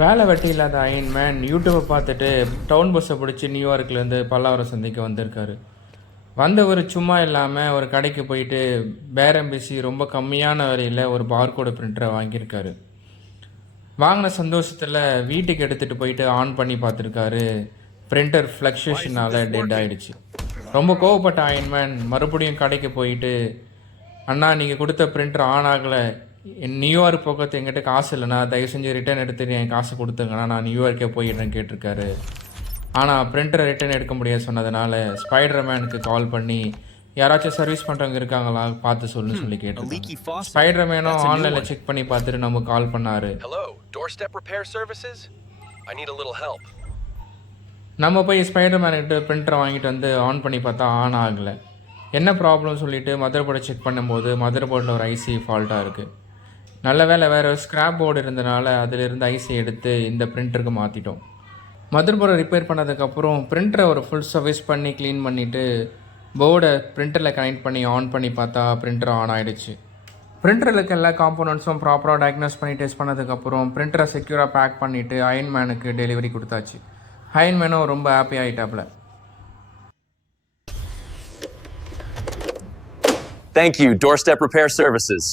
வேலை வெட்டி இல்லாத அயன்மேன் யூடியூப்பை பார்த்துட்டு டவுன் பஸ்ஸை பிடிச்சி நியூயார்க்லேருந்து பல்லாவரம் சந்தைக்கு வந்திருக்காரு. வந்தவர் சும்மா இல்லாமல் ஒரு கடைக்கு போயிட்டு பேரம் பேசி ரொம்ப கம்மியான விலையில் ஒரு பார்கோடு பிரிண்டரை வாங்கியிருக்காரு. வாங்கின சந்தோஷத்தில் வீட்டுக்கு எடுத்துகிட்டு போயிட்டு ஆன் பண்ணி பார்த்துருக்காரு. பிரிண்டர் ஃப்ளக்ஷுவேஷனால் டெட் ஆகிடுச்சு. ரொம்ப கோவப்பட்ட அயன்மேன் மறுபடியும் கடைக்கு போயிட்டு, அண்ணா நீங்கள் கொடுத்த பிரிண்டர் ஆன் ஆகலை, நியூயார்க் போகிறது எங்கிட்ட காசு இல்லைண்ணா, தயவு செஞ்சு ரிட்டர்ன் எடுத்துட்டு என் காசு கொடுத்துங்கண்ணா, நான் நியூயார்க்கே போயிடுறேன்னு கேட்டிருக்காரு. ஆனால் பிரிண்டரை ரிட்டர்ன் எடுக்க முடியாது சொன்னதுனால ஸ்பைடர்மேனுக்கு கால் பண்ணி யாராச்சும் சர்வீஸ் பண்ணுறவங்க இருக்காங்களா பார்த்து சொல்லுன்னு சொல்லி கேட்டிருக்காங்க. ஸ்பைடர்மேனும் ஆன்லைனில் செக் பண்ணி பார்த்துட்டு நமக்கு கால் பண்ணார். நம்ம போய் ஸ்பைடர்மேன்கிட்ட பிரிண்டரை வாங்கிட்டு வந்து ஆன் பண்ணி பார்த்தா ஆன் ஆகலை. என்ன ப்ராப்ளம் சொல்லிவிட்டு மதர் போர்டை செக் பண்ணும்போது மதர் போர்டில் ஒரு ஐசி ஃபால்ட்டாக இருக்குது. நல்ல வேலை வேறு ஸ்க்ராப் போர்டு இருந்தனால அதிலிருந்து ஐசி எடுத்து இந்த பிரிண்டருக்கு மாற்றிட்டோம். மதர் போர்டை ரிப்பேர் பண்ணதுக்கப்புறம் பிரிண்டரை ஒரு ஃபுல் சர்வீஸ் பண்ணி க்ளீன் பண்ணிவிட்டு போர்டை பிரிண்டரில் கனெக்ட் பண்ணி ஆன் பண்ணி பார்த்தா பிரிண்டர் ஆன் ஆகிடுச்சு. பிரிண்டரில் இருக்க எல்லா காம்போனன்ட்ஸும் ப்ராப்பராக டயக்னோஸ் பண்ணி டெஸ்ட் பண்ணதுக்கப்புறம் பிரிண்டரை செக்யூராக பேக் பண்ணிவிட்டு அயன்மேனுக்கு டெலிவரி கொடுத்தாச்சு. அயன்மேனும் ரொம்ப happy ஆகிட்டாப்புல. Thank you, Doorstep Repair Services.